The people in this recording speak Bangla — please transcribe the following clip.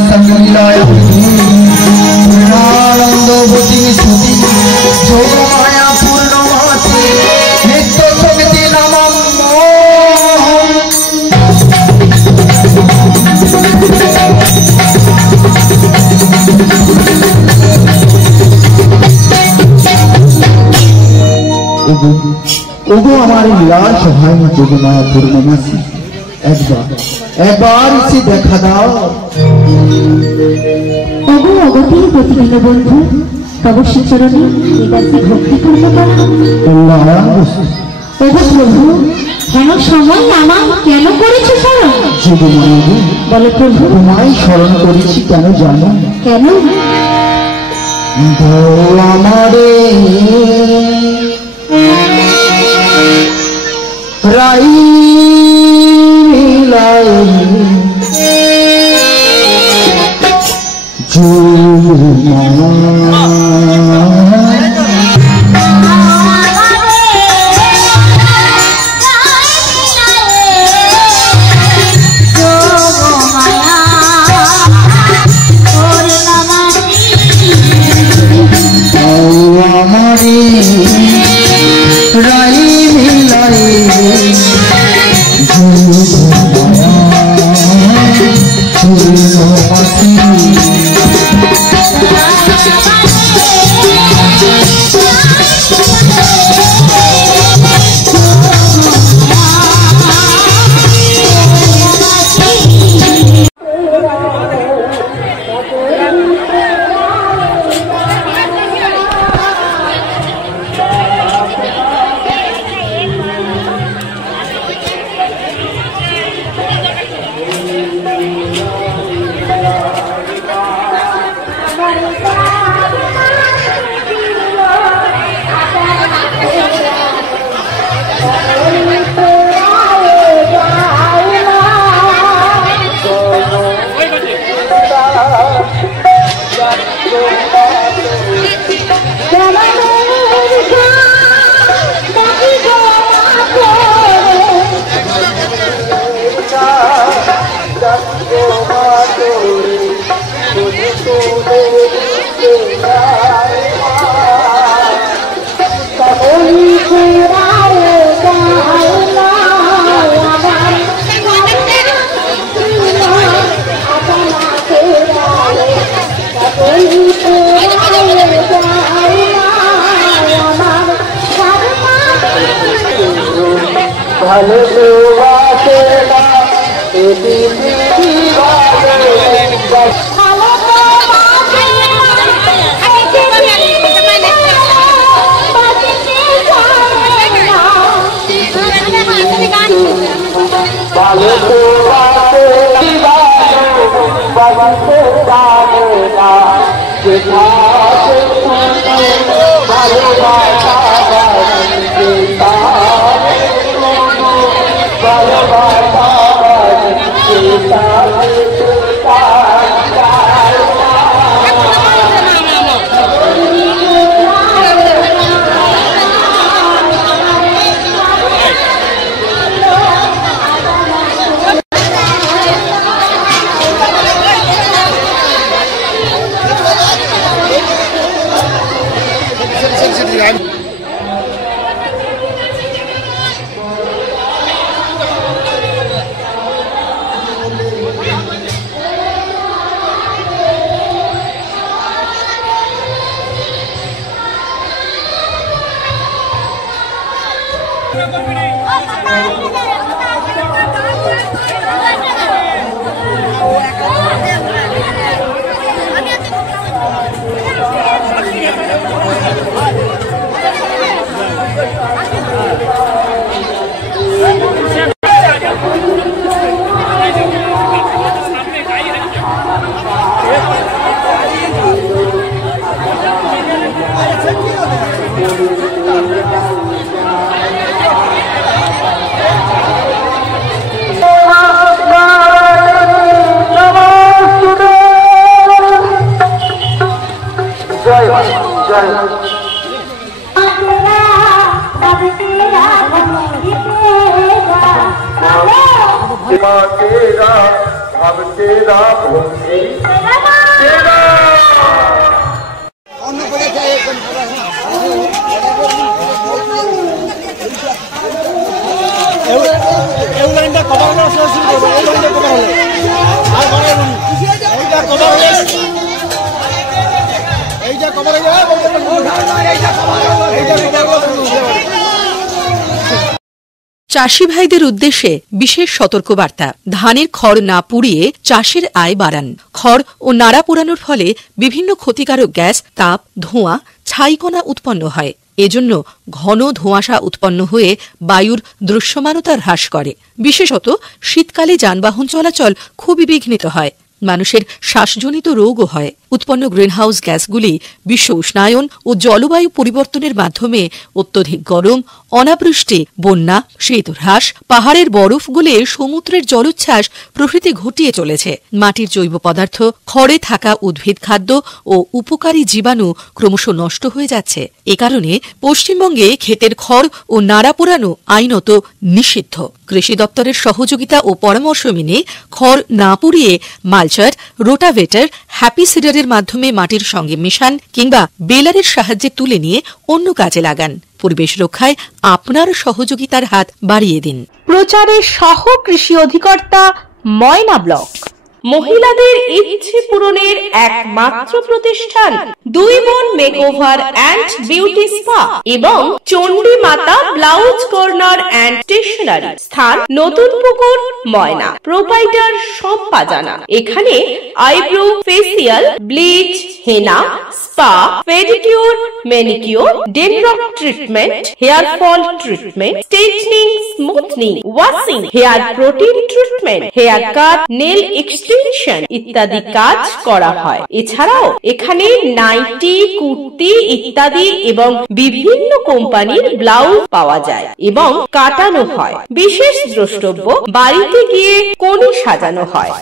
संगलीलाय पूर्णानंदवती स्तुति जोगमाया पूर्णमासी नित्य समिति नमः ओगो हमारे लाल सभाई में जोगमाया पूर्णमासी एक बार इसे देखा दाओ ओगो अगति प्रतिदिन बंधु तपस्या चरणे एदासी भक्ति पूर्ण करो अल्लाह ओगो प्रभु কেন সময় আমার কেন করেছো শরণ যোগমায়া বলে প্রভু তোমায় শরণ করেছি কেন জানো কেন দাও আমারে রাই লাই যোগমায়া ভাবতেরা ভক্তি চাষি ভাইদের উদ্দেশ্যে বিশেষ সতর্কবার্তা। ধানের খড় না পুড়িয়ে চাষের আয় বাড়ান। খড় ও নাড়া পোড়ানোর ফলে বিভিন্ন ক্ষতিকারক গ্যাস, তাপ, ধোঁয়া, ছাইকণা উৎপন্ন হয়। এজন্য ঘন ধোঁয়াশা উৎপন্ন হয়ে বায়ুর দৃশ্যমানতা হ্রাস করে। বিশেষত শীতকালে যানবাহন চলাচল খুবই বিঘ্নিত হয়। মানুষের শ্বাসজনিত রোগও হয়। উৎপন্ন গ্রিনহাউস গ্যাসগুলি বিশ্ব উষ্ণায়ন ও জলবায়ু পরিবর্তনের মাধ্যমে অত্যধিক গরম, অনাবৃষ্টি, বন্যা, শীতহ্রাস, পাহাড়ের বরফ গলে সমুদ্রের জলোচ্ছ্বাস প্রভৃতি ঘটিয়ে চলেছে। মাটির জৈব পদার্থ, খড়ে থাকা উদ্ভিদ খাদ্য ও উপকারী জীবাণু ক্রমশ নষ্ট হয়ে যাচ্ছে। এ কারণে পশ্চিমবঙ্গে ক্ষেতের খড় ও নাড়া পোড়ানো আইনত নিষিদ্ধ। কৃষি দপ্তরের সহযোগিতা ও পরামর্শ মেনে খড় না পুড়িয়ে মালচার, রোটাভেটর, হ্যাপি সিডারের মাধ্যমে মাটির সঙ্গে মেশান কিংবা বেলারের সাহায্যে তুলে নিয়ে অন্য কাজে লাগান। পরিবেশ রক্ষায় আপনার সহযোগিতার হাত বাড়িয়ে দিন। প্রচারে সহ কৃষি অধিকর্তা, ময়না ব্লক। মহিলাদের ইচ্ছে পূরণের একমাত্র প্রতিষ্ঠান 2 বোন মেকওভার অ্যান্ড বিউটি স্পা এবং চণ্ডী মাতা ব্লাউজ কর্নার অ্যান্ড স্টেশনারি। স্থান নতুন পুকুর, ময়না। প্রোপাইটার শম্পা জানা। এখানে eyebrow, facial, bleach, henna, spa, pedicure, manicure, dandruff treatment, hair fall treatment, straightening, smoothing, washing, hair protein treatment, hair cut, nail extension ইত্যাদি কাজ করা হয়। এছাড়াও এখানে নাইটি, কুর্তি ইত্যাদি এবং বিভিন্ন কোম্পানির ব্লাউজ পাওয়া যায় এবং কাটানো হয়। বিশেষ দ্রষ্টব্য, বাড়িতে গিয়ে কনে সাজানো হয়।